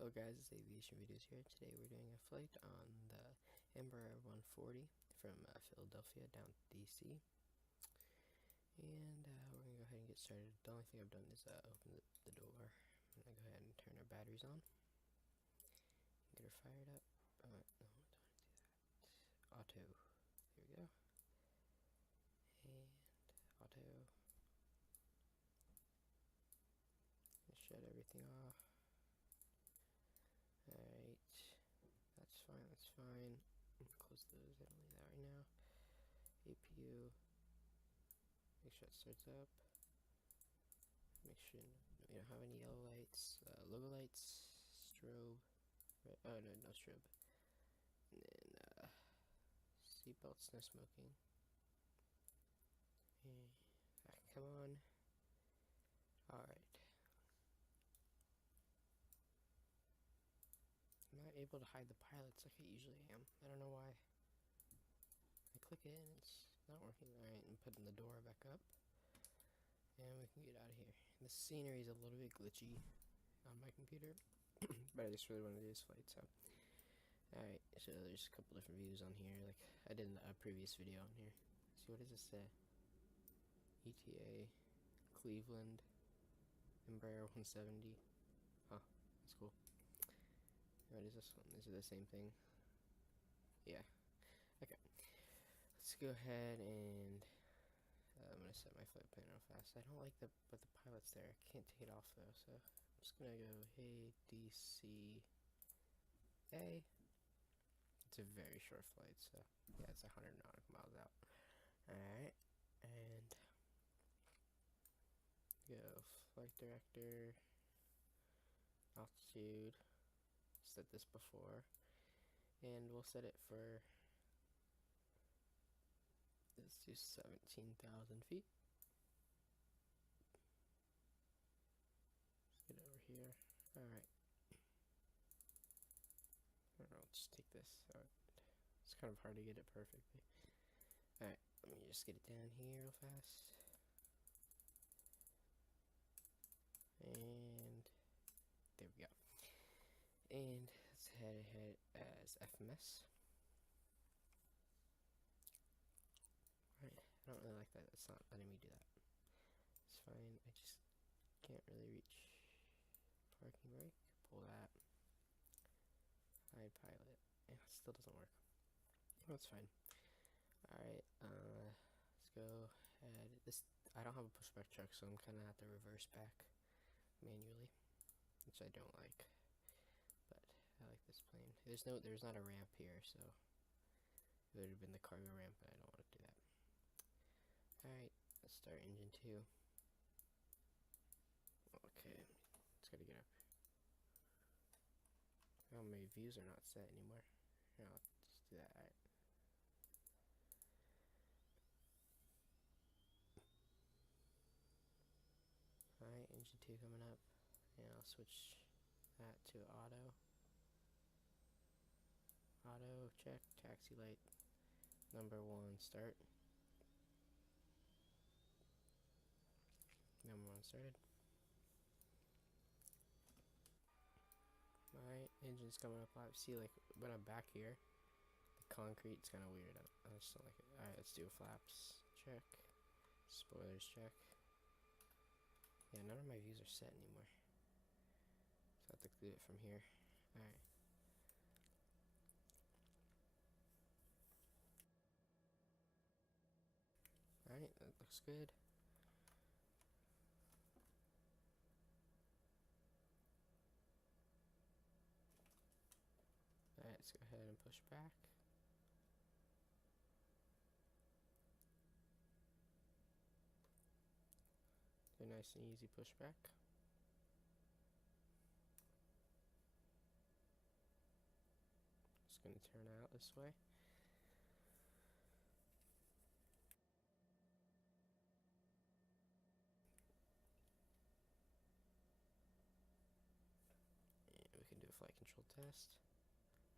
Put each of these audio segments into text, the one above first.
Hello guys, it's Aviation Videos here. Today we're doing a flight on the Embraer 140 from Philadelphia down to DC. And we're going to go ahead and get started. The only thing I've done is open the door. I'm going to go ahead and turn our batteries on. Get her fired up. No, don't want to do that. Auto. There we go. And auto. Shut everything off. Alright, that's fine. Close those, I don't need that right now. APU, make sure it starts up. Make sure we don't have any yellow lights. Logo lights, strobe. Oh no, no strobe. And then seatbelts, no smoking. And come on. Alright. I'm not able to hide the pilots like I usually am. I don't know why. I click it and it's not working. Alright, I'm putting the door back up. And we can get out of here. The scenery is a little bit glitchy on my computer. But I just really want to do this flight, so. Alright, so there's a couple different views on here. Like I did in a previous video on here. Let's see, what does this say? ETA, Cleveland, Embraer 170. Huh, that's cool. What is this one? Is it the same thing? Yeah. Okay. Let's go ahead and I'm gonna set my flight plan real fast. I don't like but the pilot's there. I can't take it off though, so I'm just gonna go KDCA. It's a very short flight, so yeah, it's 100 nautical miles out. Alright, and go flight director, altitude. Set this before, and we'll set it for, let's do 17,000 feet. Let's get over here. Alright. I don't know, let's take this. Alright. It's kind of hard to get it perfectly. Alright, let me just get it down here real fast. And there we go. And let's head ahead as FMS. Alright, I don't really like that. It's not letting me do that. It's fine. I just can't really reach parking brake. Pull that. Hide pilot. Yeah, it still doesn't work. That's fine. Alright, let's go ahead. I don't have a pushback truck, so I'm kinda have to reverse back manually, which I don't like. But I like this plane. There's not a ramp here, so it would have been the cargo ramp, but I don't want to do that. Alright, let's start engine 2. Okay, let's gotta get up. Oh, my views are not set anymore. Here, I'll just do that. Alright. Alright, engine 2 coming up. And I'll switch that to auto. Auto, check, taxi light, number 1, start. Number 1 started. Alright, engine's coming up. I see, like, when I'm back here, the concrete's kind of weird. I just don't like it. Alright, let's do flaps, check. Spoilers, check. Yeah, none of my views are set anymore. So I have to do it from here. Alright. Alright, that looks good. Alright, let's go ahead and push back. Do a nice and easy pushback. Just gonna turn out this way. We can do a flight control test.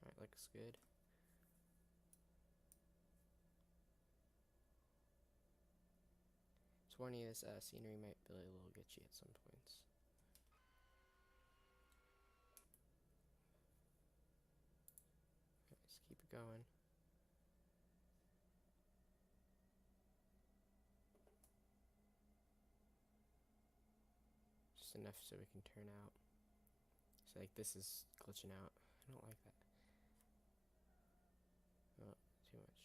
Alright, looks good. Just warning you, this scenery might be a little glitchy at some points. going. Just enough so we can turn out. So like this is glitching out. I don't like that. Oh, too much.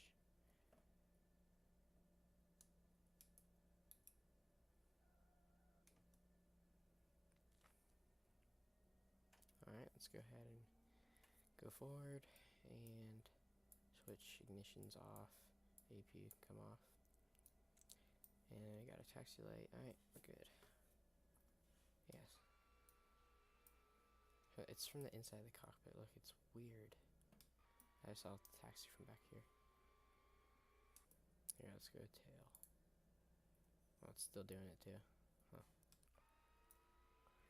Alright, let's go ahead and go forward and switch ignitions off. AP come off. And I got a taxi light. Alright, we're good. Yes. It's from the inside of the cockpit. Look, it's weird. I saw the taxi from back here. Here, let's go tail. Oh, it's still doing it too. Huh.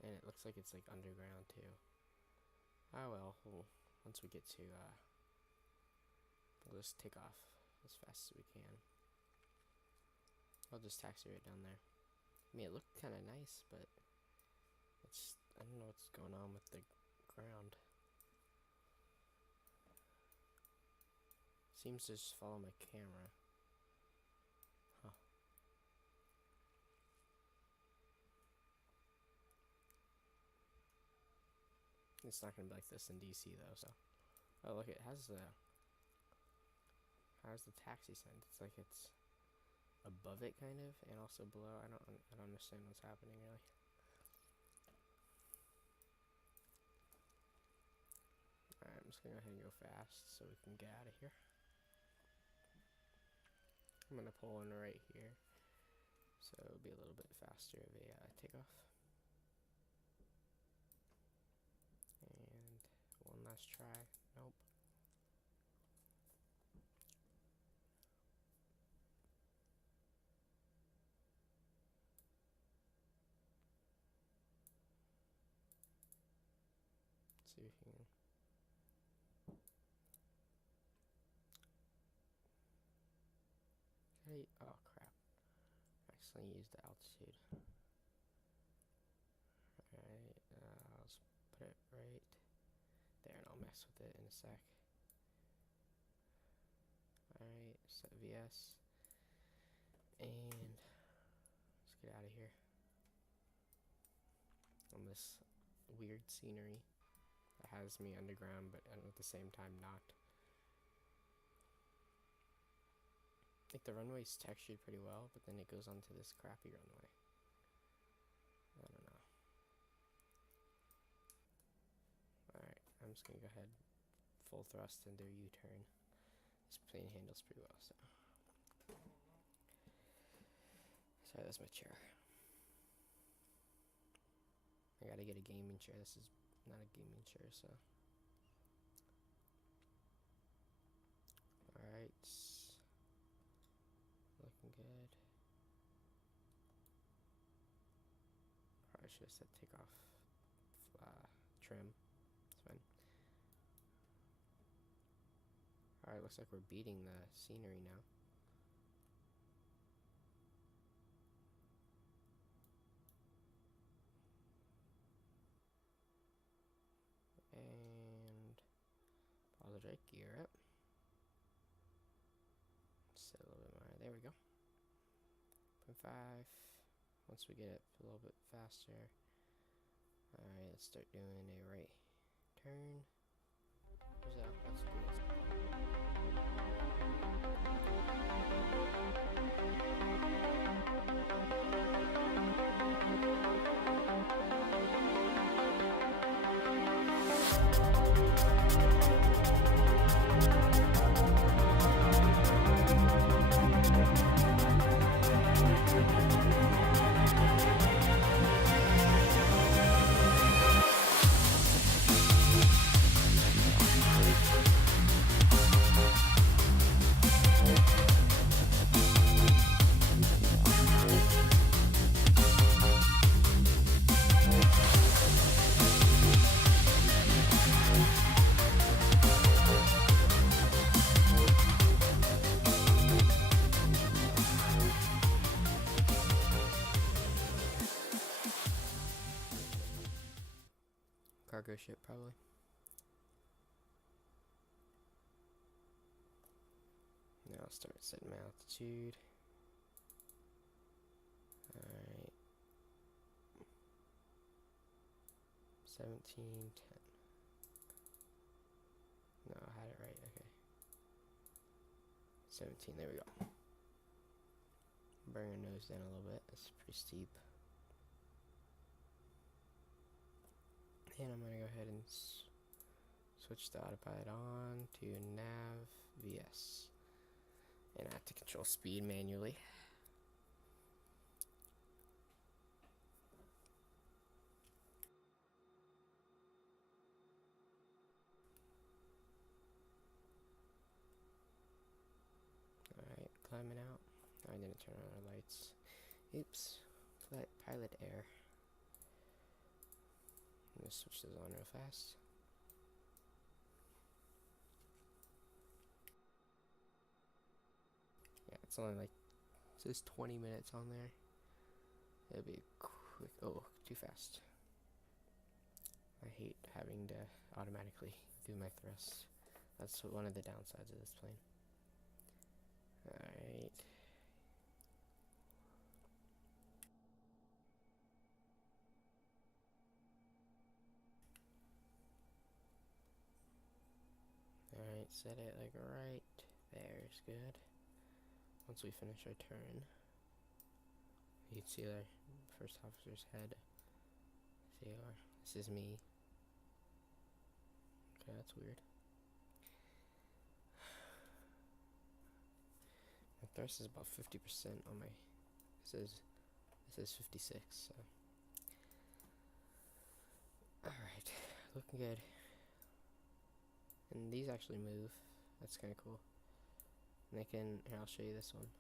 And it looks like it's like underground too. Oh well, once we get to, we'll just take off as fast as we can. I'll just taxi right down there. I mean, it looked kind of nice, but it's, I don't know what's going on with the ground. Seems to just follow my camera. Huh. It's not gonna be like this in DC though, so. Oh look, it has the taxi sign. It's like it's above it kind of, and also below. I don't understand what's happening really. Alright, I'm just gonna go ahead and go fast so we can get out of here. I'm gonna pull in right here, so it'll be a little bit faster of a takeoff. And one last try. Nope. Let's see if we can. Oh crap. I accidentally used the altitude. Alright, I'll just put it right there and I'll mess with it in a sec. Alright, set VS. And let's get out of here. On this weird scenery that has me underground, but at the same time not. Like the runway's textured pretty well, but then it goes onto this crappy runway. I don't know. Alright, I'm just gonna go ahead full thrust and do a U-turn. This plane handles pretty well, so. Sorry, that's my chair. I gotta get a gaming chair. This is not a gaming chair, so. Alright. Looking good. Probably should have said takeoff trim. It's fine. Alright, looks like we're beating the scenery now. And pause the gear up. Set a little bit more. There we go. 0.5. Once we get it a little bit faster. Alright, let's start doing a right turn. Here's that. That's cargo ship, probably. I'll start setting my altitude. Alright. 1710. No, I had it right. Okay. 17. There we go. Bring our nose down a little bit. It's pretty steep. And I'm gonna go ahead and switch the autopilot on to nav VS. And I have to control speed manually. Alright, climbing out. Oh, I didn't turn on our lights. Oops. Pilot air. I'm gonna switch those on real fast. Yeah, it's only like, it says 20 minutes on there. It'll be quick. Oh, too fast. I hate having to automatically do my thrusts. That's one of the downsides of this plane. Alright. Alright, set it like right there's good. Once we finish our turn, you can see our first officer's head. CR. This is me. Okay, that's weird. My thrust is about 50% on my. It says 56. So. All right, looking good. And these actually move. That's kind of cool. And they can. Here, I'll show you this one.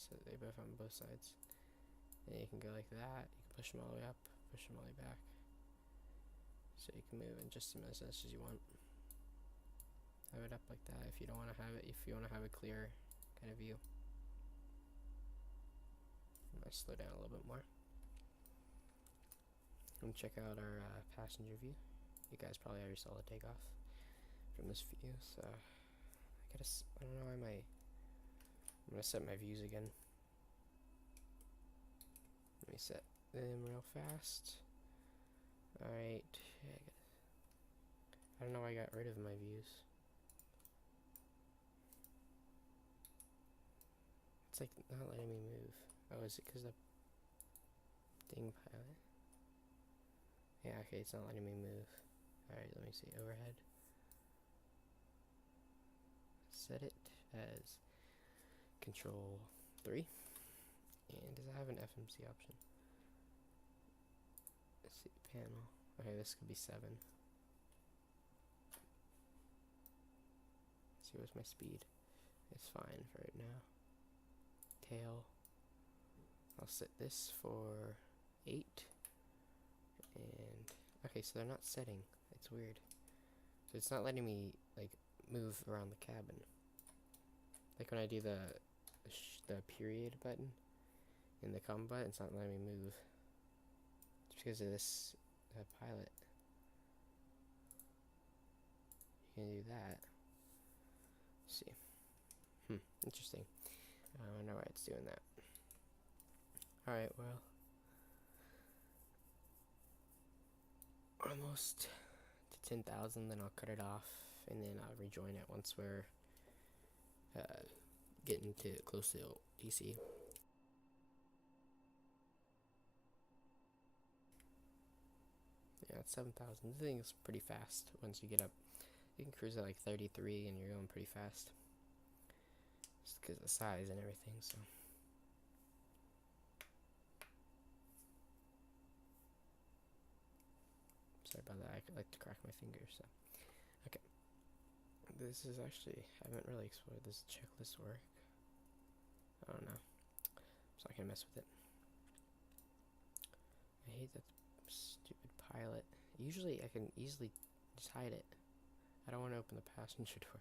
So they both on both sides. And you can go like that. You can push them all the way up, push them all the way back. So you can move in just as much as you want. Have it up like that if you don't want to have it. If you want to have a clear kind of view. I'm gonna slow down a little bit more. And check out our passenger view. You guys probably already saw the takeoff from this view. So I don't know why I'm gonna set my views again. Let me set them real fast. Alright. I don't know why I got rid of my views. It's like not letting me move. Oh, is it because the ding pilot? Yeah, okay, it's not letting me move. Alright, let me see. Overhead. Set it as control 3. And does it have an FMC option? Let's see, panel. Okay, this could be 7. Let's see, what's my speed? It's fine for it now. Tail. I'll set this for 8. And okay, so they're not setting. It's weird. So it's not letting me like move around the cabin. Like when I do the period button in the combo button, it's not letting me move. It's because of this pilot. You can do that. Let's see. Interesting. I wonder why it's doing that. Alright, well. Almost to 10,000, then I'll cut it off, and then I'll rejoin it once we're getting to close to DC. Yeah, it's 7,000. This thing is pretty fast once you get up. You can cruise at like 33 and you're going pretty fast. Just because of the size and everything, so. Sorry about that, I like to crack my fingers, so. Okay. This is actually, I haven't really explored this checklist work. I don't know. I'm just not gonna mess with it. I hate that stupid pilot. Usually I can easily just hide it. I don't want to open the passenger door.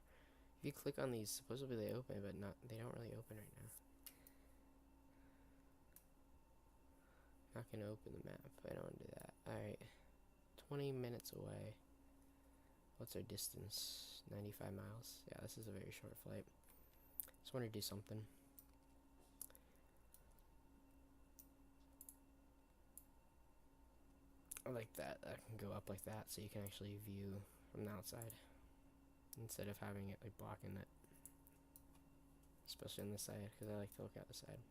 If you click on these, supposedly they open, but they don't really open right now. Not gonna open the map. I don't want to do that. Alright. 20 minutes away. What's our distance? 95 miles. Yeah, this is a very short flight. Just want to do something. I like that. I can go up like that so you can actually view from the outside instead of having it like blocking it. Especially on this side, because I like to look out the side.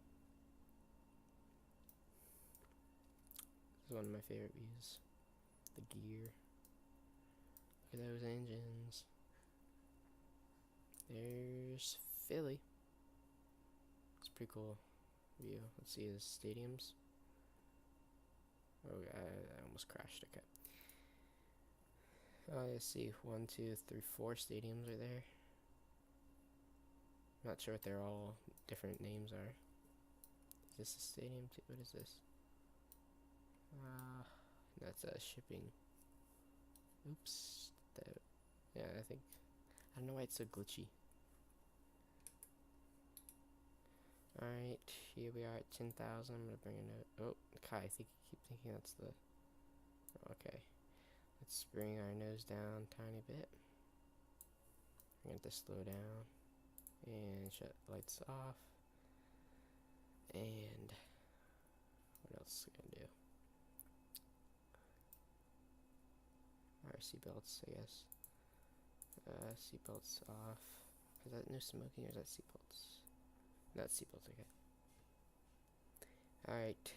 This is one of my favorite views. The gear. Look at those engines. There's Philly. It's a pretty cool view. Let's see his stadiums. Oh, I almost crashed. Okay. Let's see. 1, 2, 3, 4 stadiums are there. Not sure what they're all different names are. Is this a stadium too? What is this? That's shipping. Oops. Yeah, I don't know why it's so glitchy. Alright, here we are at 10,000. I'm gonna bring a note. Oh, Kai, I keep thinking that's the. Okay. Let's bring our nose down a tiny bit. We're going to slow down. And shut lights off. And what else are we gonna do? Our seatbelts, I guess. Seatbelts off. Is that no smoking or is that seatbelts? That's seatbelts, okay. Alright.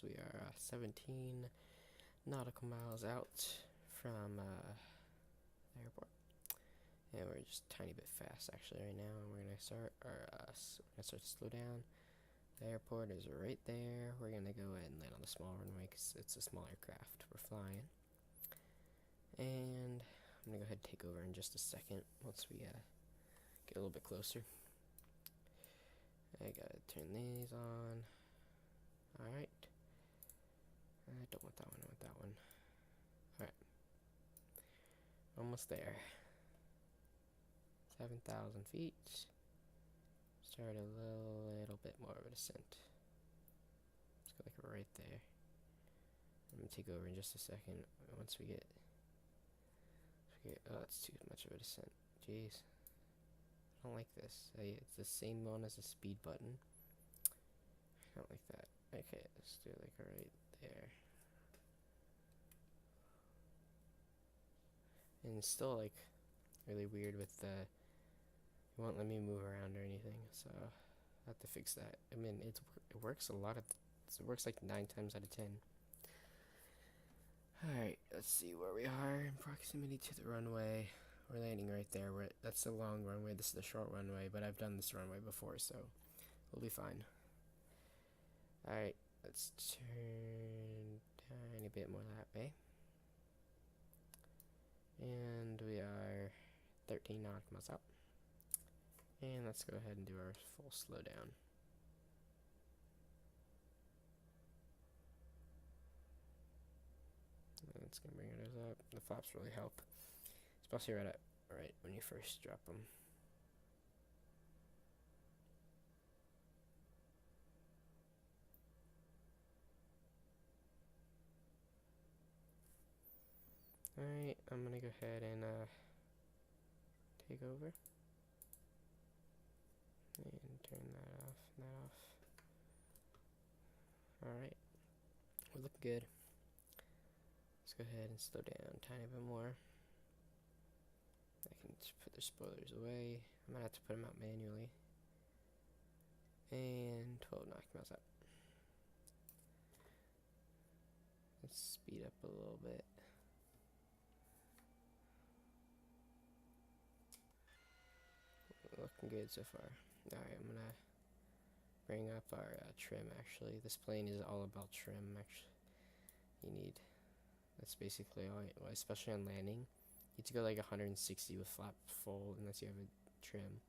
We are 17 nautical miles out from the airport, and we're just a tiny bit fast actually right now. And we're gonna start to slow down. The airport is right there. We're gonna go ahead and land on the small runway because it's a small aircraft we're flying. And I'm gonna go ahead and take over in just a second once we get a little bit closer. I gotta turn these on. Alright. I don't want that one, I want that one. Alright. Almost there. 7,000 feet. Start a little bit more of a descent. Let's go like right there. I'm gonna take over in just a second. Once we get oh, it's too much of a descent. Jeez. I don't like this. It's the same one as the speed button. I don't like that. Okay, let's do it like right there. And it's still like really weird with the, it won't let me move around or anything, so I have to fix that. I mean, it works a lot of, it works like 9 times out of 10. Alright, let's see where we are in proximity to the runway. We're landing right there. That's the long runway, this is the short runway, but I've done this runway before, so we'll be fine. Alright, let's turn a tiny bit more that way. And we are 13 nautical miles out. And let's go ahead and do our full slowdown. It's gonna bring it up. The flaps really help, especially right when you first drop them. Alright, I'm gonna go ahead and take over and turn that off, Alright, we're looking good. Let's go ahead and slow down a tiny bit more. I can just put the spoilers away. I might have to put them out manually. And 12 nautical miles out. Let's speed up a little bit. Looking good so far. Alright, I'm gonna bring up our trim actually. This plane is all about trim actually. That's basically all, especially on landing. You need to go like 160 with flap full unless you have a trim.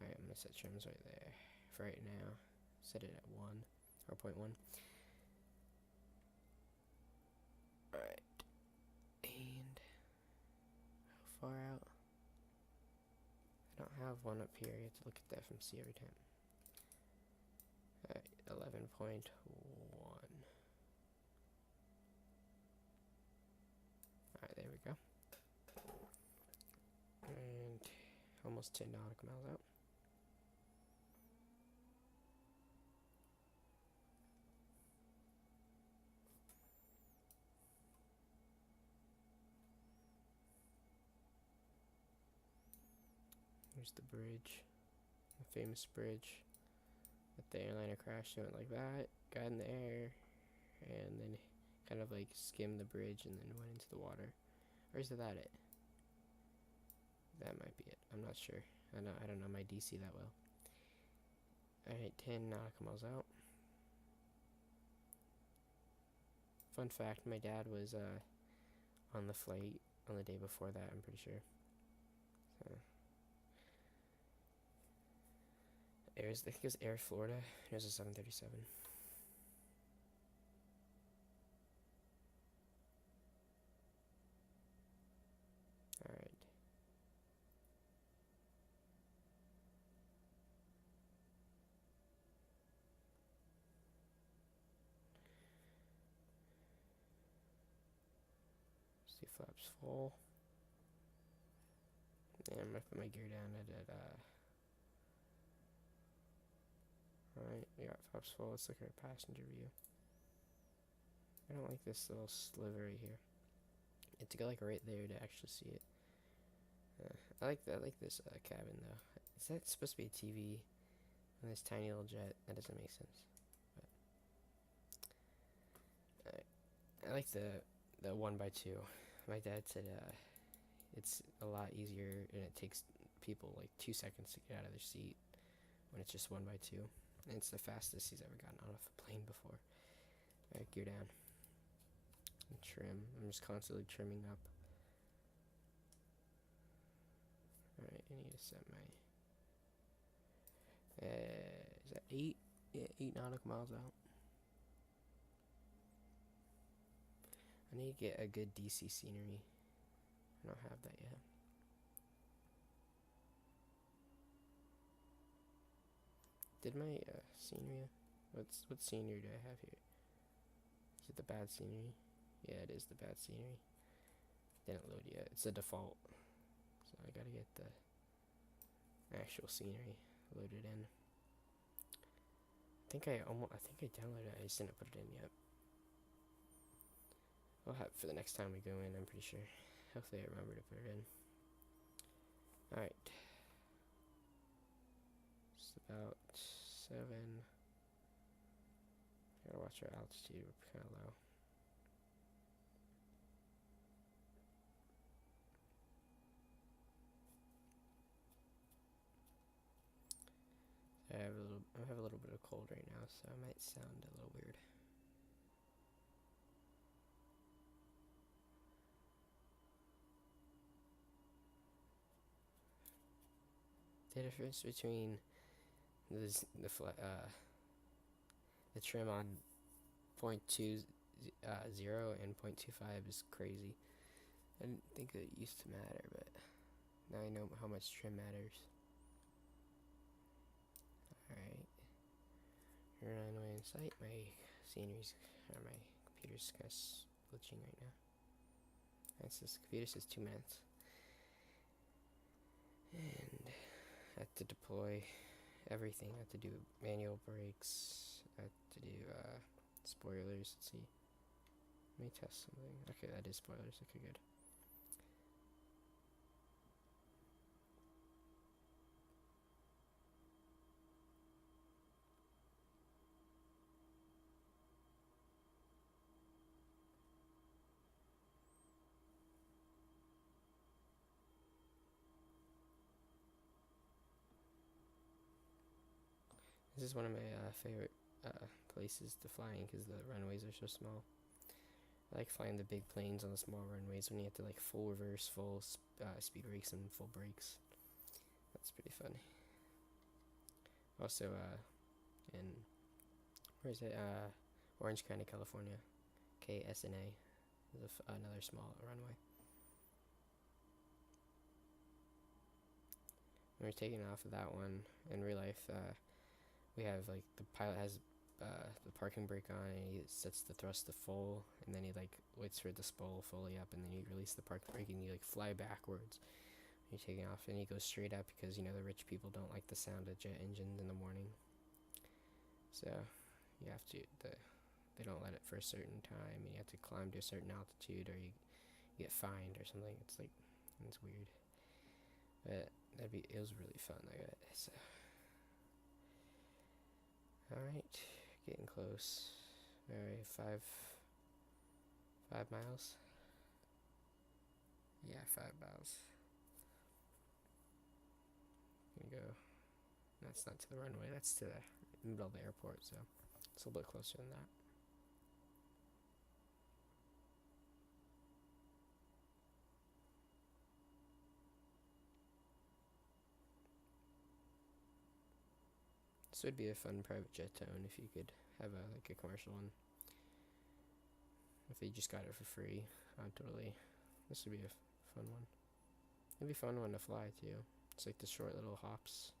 Alright, I'm gonna set trims right there for right now. Set it at 1 or 0.1. Alright. And how far out? I don't have one up here. You have to look at the FMC every time. Alright, 11.1. Alright, there we go. And almost 10 nautical miles out. Here's the bridge, the famous bridge that the airliner crashed. Went like that, got in the air, and then kind of like skimmed the bridge and then went into the water. Or is that it? That might be it. I'm not sure. I don't know my DC that well. Alright, 10 nautical miles out. Fun fact, my dad was on the flight on the day before that, I'm pretty sure. So I think it was Air Florida. It was a 737. Alright. See flaps full. And I'm gonna put my gear down at Alright, we got flaps full. Let's look at our passenger view. I don't like this little sliver right here. You have to go like right there to actually see it. I like this cabin though. Is that supposed to be a TV on this tiny little jet? That doesn't make sense. But I like the 1x2. My dad said it's a lot easier and it takes people like 2 seconds to get out of their seat when it's just 1x2. And it's the fastest he's ever gotten out of a plane before. Alright, gear down. And trim. I'm just constantly trimming up. Alright, I need to set my... is that 8? Yeah, 8 nautical miles out. I need to get a good DC scenery. I don't have that yet. Did my scenery... What scenery do I have here? Is it the bad scenery? Yeah, it is the bad scenery. Didn't load yet. It's the default. So I gotta get the actual scenery loaded in. I think I downloaded it. I just didn't put it in yet. I'll have it for the next time we go in, I'm pretty sure. Hopefully I remember to put it in. Alright. It's about 7. Gotta watch our altitude, we're kinda low. I have a little bit of cold right now, so I might sound a little weird. The difference between the trim on 0.20 and 0.25 is crazy. I didn't think it used to matter, but now I know how much trim matters. Alright. Runway in sight. My scenery's, or my computer's kind of glitching right now. This computer says 2 minutes. And I have to deploy everything. I have to do manual brakes. I have to do spoilers. Let's see. Let me test something. Okay, that is spoilers. Okay, good. This is one of my favorite places to fly in because the runways are so small. I like flying the big planes on the small runways when you have to like full reverse, full speed brakes, and full brakes. That's pretty fun. Also, in where is it? Orange County, California. KSNA is another small runway. When we're taking off of that one in real life, we have like the pilot has the parking brake on, and he sets the thrust to full, and then he like waits for the spool fully up, and then you release the parking brake, and you like fly backwards when you're taking off, and he goes straight up because the rich people don't like the sound of jet engines in the morning, so you have to they don't let it for a certain time, and you have to climb to a certain altitude, or you get fined or something. It's weird, but it was really fun. So. Alright, getting close. Alright, 5 miles. Yeah, 5 miles. Gonna go. That's not to the runway, that's to the middle of the airport, so it's a little bit closer than that. This would be a fun private jet to own if you could have a commercial one. If you just got it for free, totally. This would be a fun one. It'd be a fun one to fly too. It's like the short little hops.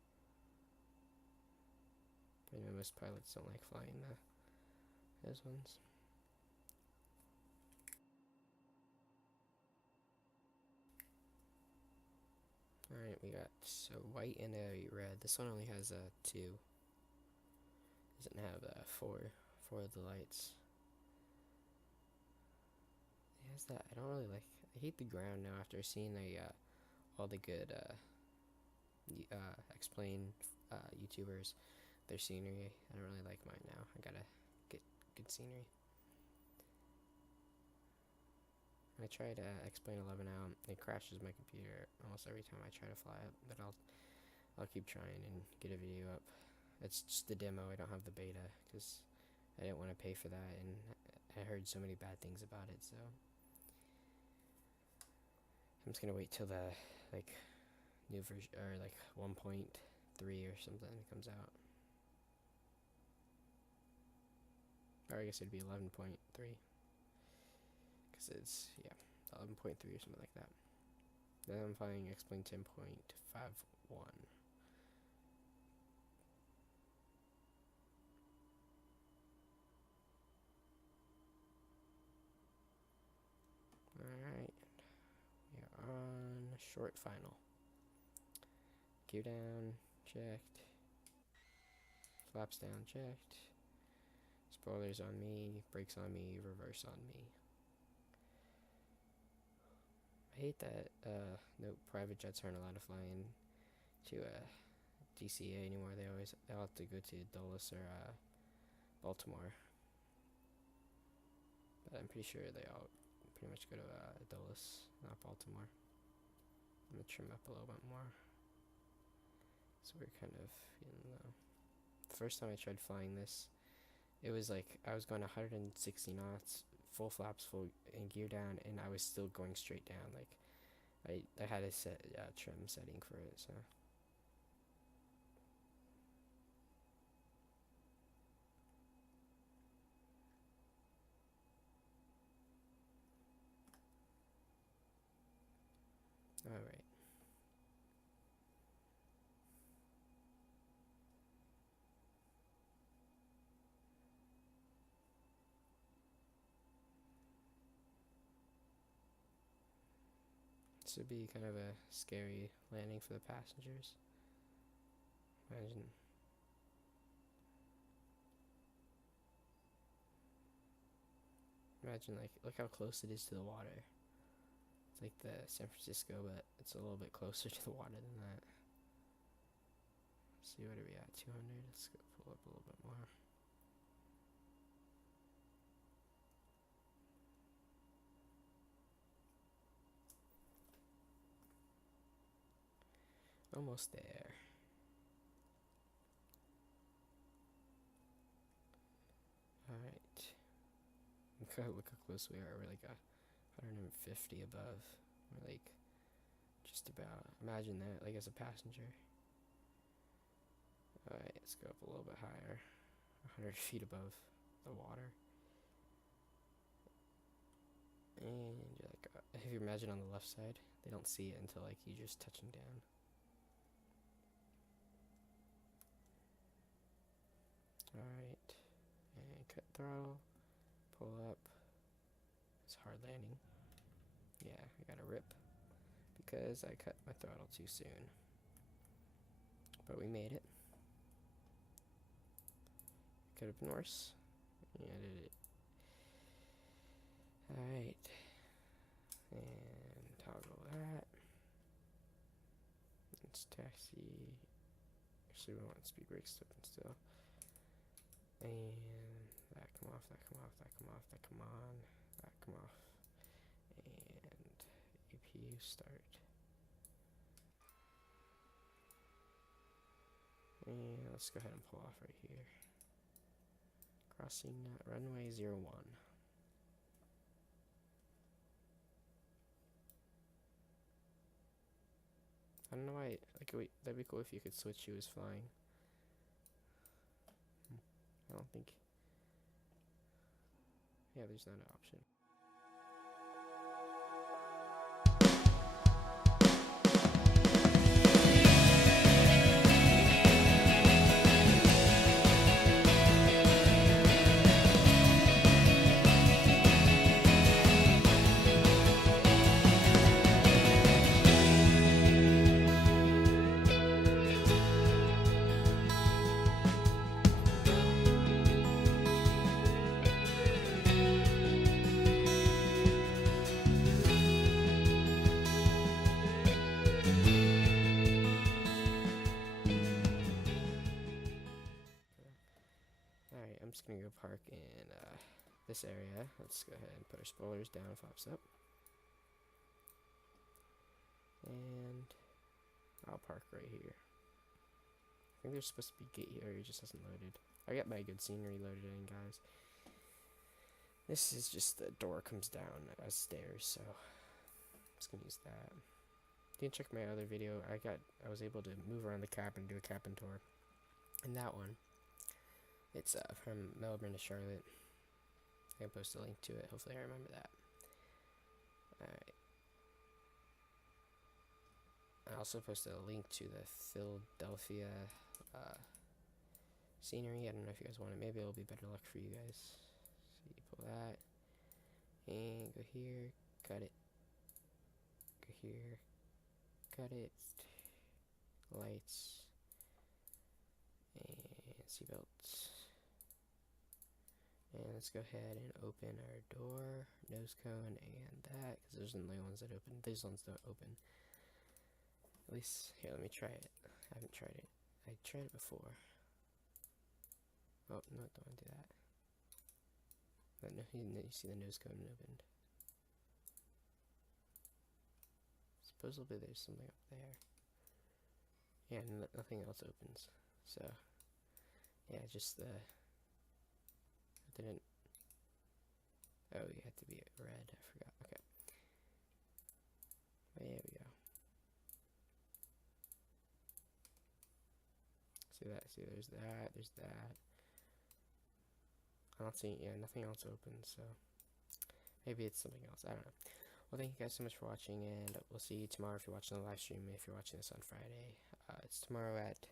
Most pilots don't like flying those ones. Alright, we got white and a red. This one only has 2. Doesn't have 4 of the lights. It has that. I don't really like. I hate the ground now after seeing all the good explain YouTubers their scenery. I don't really like mine now. I gotta get good scenery. I try to explain 11 out. It crashes my computer almost every time I try to fly it, but I'll keep trying and get a video up. It's just the demo. I don't have the beta because I didn't want to pay for that, and I heard so many bad things about it. So I'm just gonna wait till the new version or 1.3 or something comes out. Or I guess it'd be 11.3 because it's 11.3 or something like that. Then I'm flying Explain 10.51. Alright, we are on short final. Gear down, checked. Flaps down, checked. Spoilers on me, brakes on me, reverse on me. I hate that no private jets aren't allowed to fly in to DCA anymore. They'll have to go to Dulles or Baltimore. But I'm pretty sure they all pretty much go to Dulles, not Baltimore. I'm gonna trim up a little bit more. So we're kind of feeling low. The first time I tried flying this, it was like I was going 160 knots, full flaps, full and gear down, and I was still going straight down. Like I had a set trim setting for it, so. Alright. This would be kind of a scary landing for the passengers. Imagine look how close it is to the water. It's like the San Francisco, but it's a little bit closer to the water than that. Let's see, what are we at? 200. Let's go pull up a little bit more. Almost there. look how close we are. We're like 150 above. We're like just about. Imagine that, like as a passenger. Alright, let's go up a little bit higher. 100 feet above the water. And you're like, if you imagine on the left side, they don't see it until like you just touching down. Alright, and cut throttle, pull up. It's hard landing. Yeah, I got a rip because I cut my throttle too soon. But we made it. Could have been worse. Yeah, I did it. Alright. And toggle that. It's taxi. Actually, we want speed brakes open still. And that come off, that come off, that come off, that come on, that come off. And APU start. And let's go ahead and pull off right here. Crossing runway 01. I don't know why, like, wait, that'd be cool if you could switch who was flying. I don't think. Yeah, there's not an option. Alright, I'm just gonna go park in this area. Let's go ahead and put our spoilers down, flaps up. And I'll park right here. I think there's supposed to be a gate here, it just hasn't loaded. I got my good scenery loaded in, guys. This is just the door comes down as stairs, so I'm just gonna use that. You can check my other video. I was able to move around the cabin, do a cabin tour. And that one, it's from Melbourne to Charlotte. I can post a link to it. Hopefully I remember that. Alright. I also posted a link to the Philadelphia scenery. I don't know if you guys want it. Maybe it'll be better luck for you guys. So you pull that. And go here. Cut it. Go here. Cut it. Lights. And seatbelts. And let's go ahead and open our door, nose cone, and that, because those are the only ones that open. These ones don't open. At least, here, let me try it. I haven't tried it. I tried it before. Oh, no, don't want to do that. But no, you see the nose cone opened. Supposedly there's something up there. Yeah, nothing else opens. So, yeah, just the... didn't. Oh, you had to be red. I forgot. Okay. There we go. See that? See, there's that. There's that. I don't see. Yeah, nothing else opens. So maybe it's something else. I don't know. Well, thank you guys so much for watching, and we'll see you tomorrow if you're watching the live stream. If you're watching this on Friday, it's tomorrow at